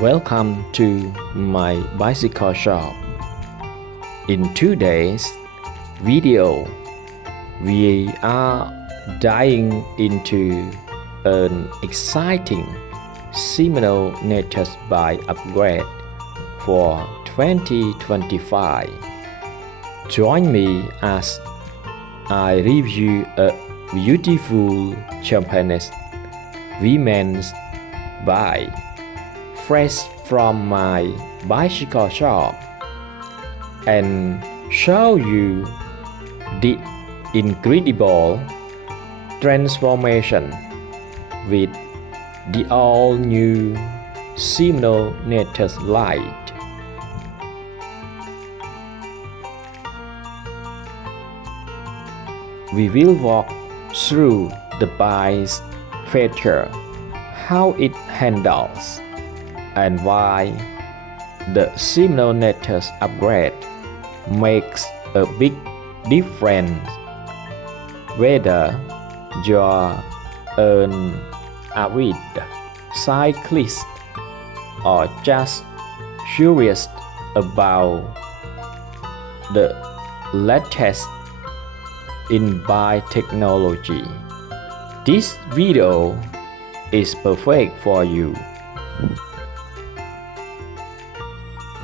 Welcome to my bicycle shop. In today's video, we are diving into an exciting Shimano Nexus bike upgrade for 2025. Join me as I review a beautiful Japanese women's bike fresh from my bicycle shop and show you the incredible transformation with the all-new Shimano Nexus Light. We will walk through the bike's feature, how it handles, and why the Shimano Nexus upgrade makes a big difference whether you're an avid cyclist or just curious about the latest in bike technology. This video is perfect for you.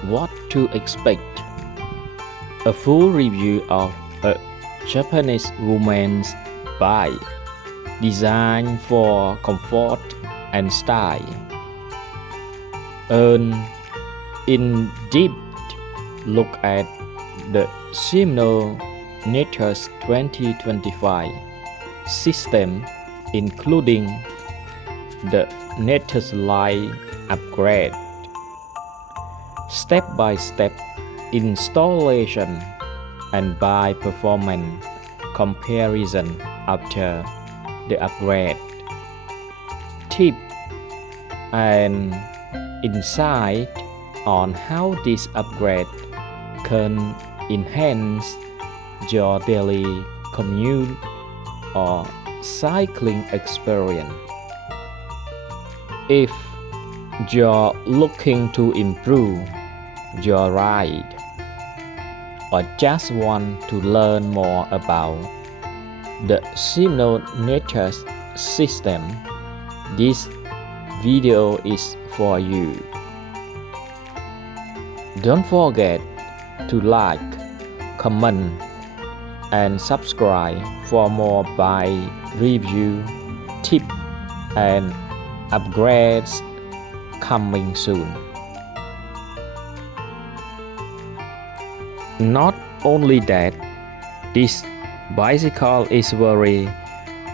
What to expect? A full review of a Japanese woman's bike designed for comfort and style. An in-depth look at the Shimano Nexus 2025 system, including the Nexus Light upgrade, step-by-step installation, and bike performance comparison after the upgrade, tip and insight on how this upgrade can enhance your daily commute or cycling experience. If you're looking to improve your ride or just want to learn more about the Shimano Nexus system, this video is for you. Don't forget to like, comment, and subscribe for more bike review, tips, and upgrades coming soon. Not only that, this bicycle is very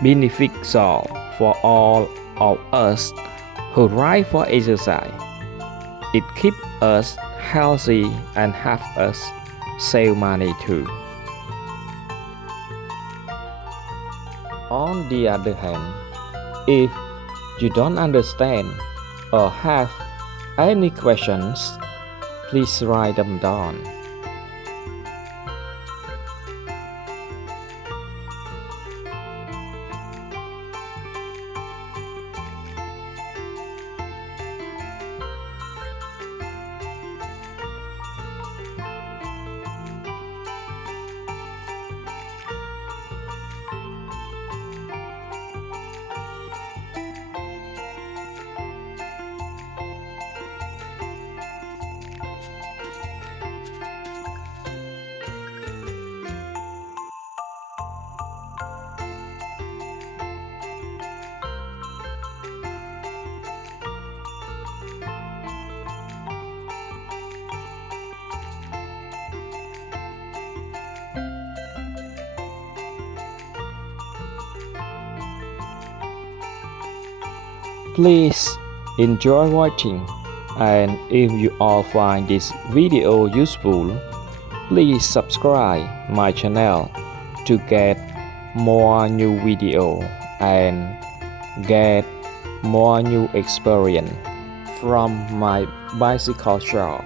beneficial for all of us who ride for exercise. It keeps us healthy and helps us save money too. On the other hand, if you don't understand or have any questions, please write them down. Please enjoy watching, and if you all find this video useful, please subscribe my channel to get more new video and get more new experience from my bicycle shop.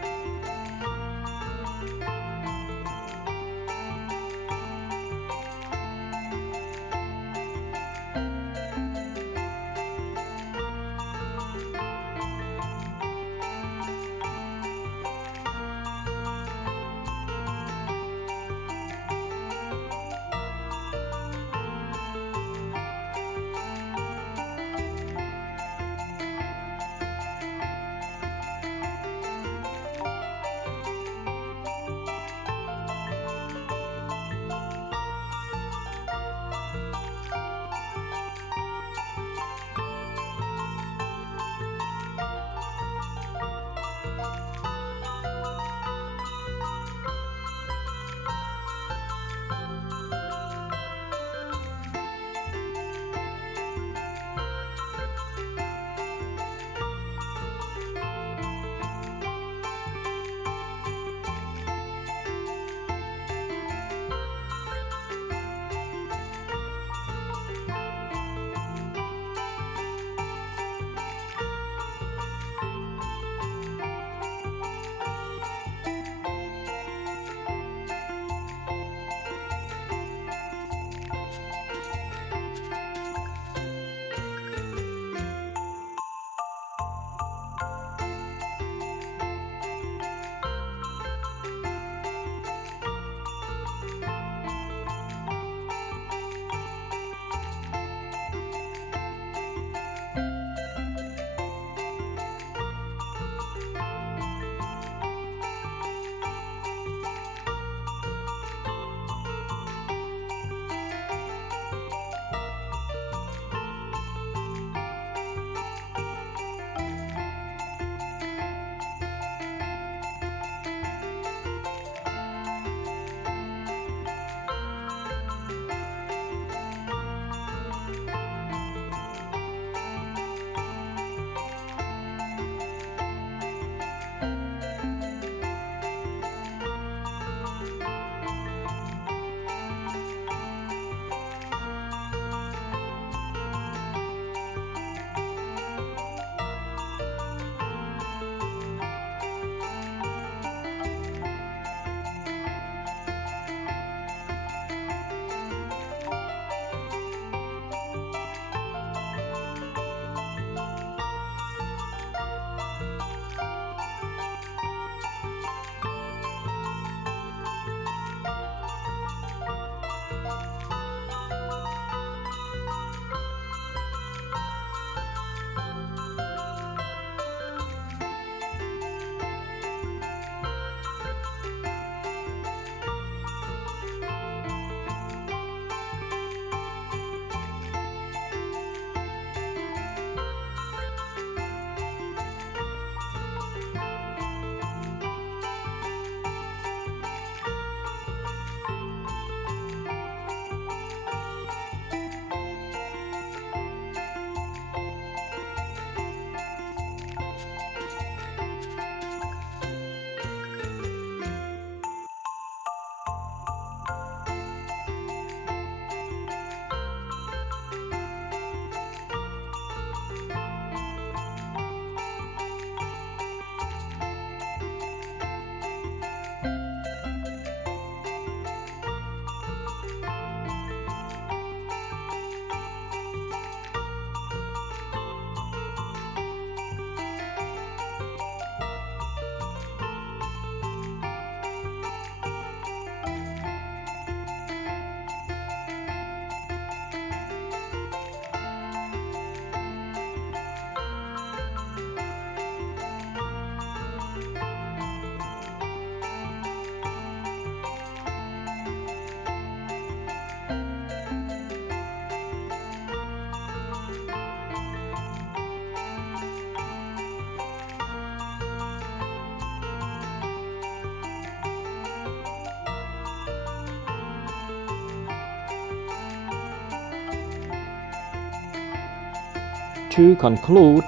To conclude,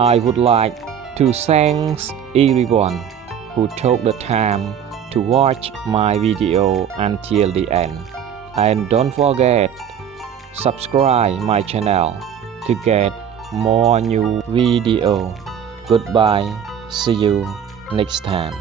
I would like to thank everyone who took the time to watch my video until the end. And don't forget, subscribe my channel to get more new video. Goodbye. See you next time.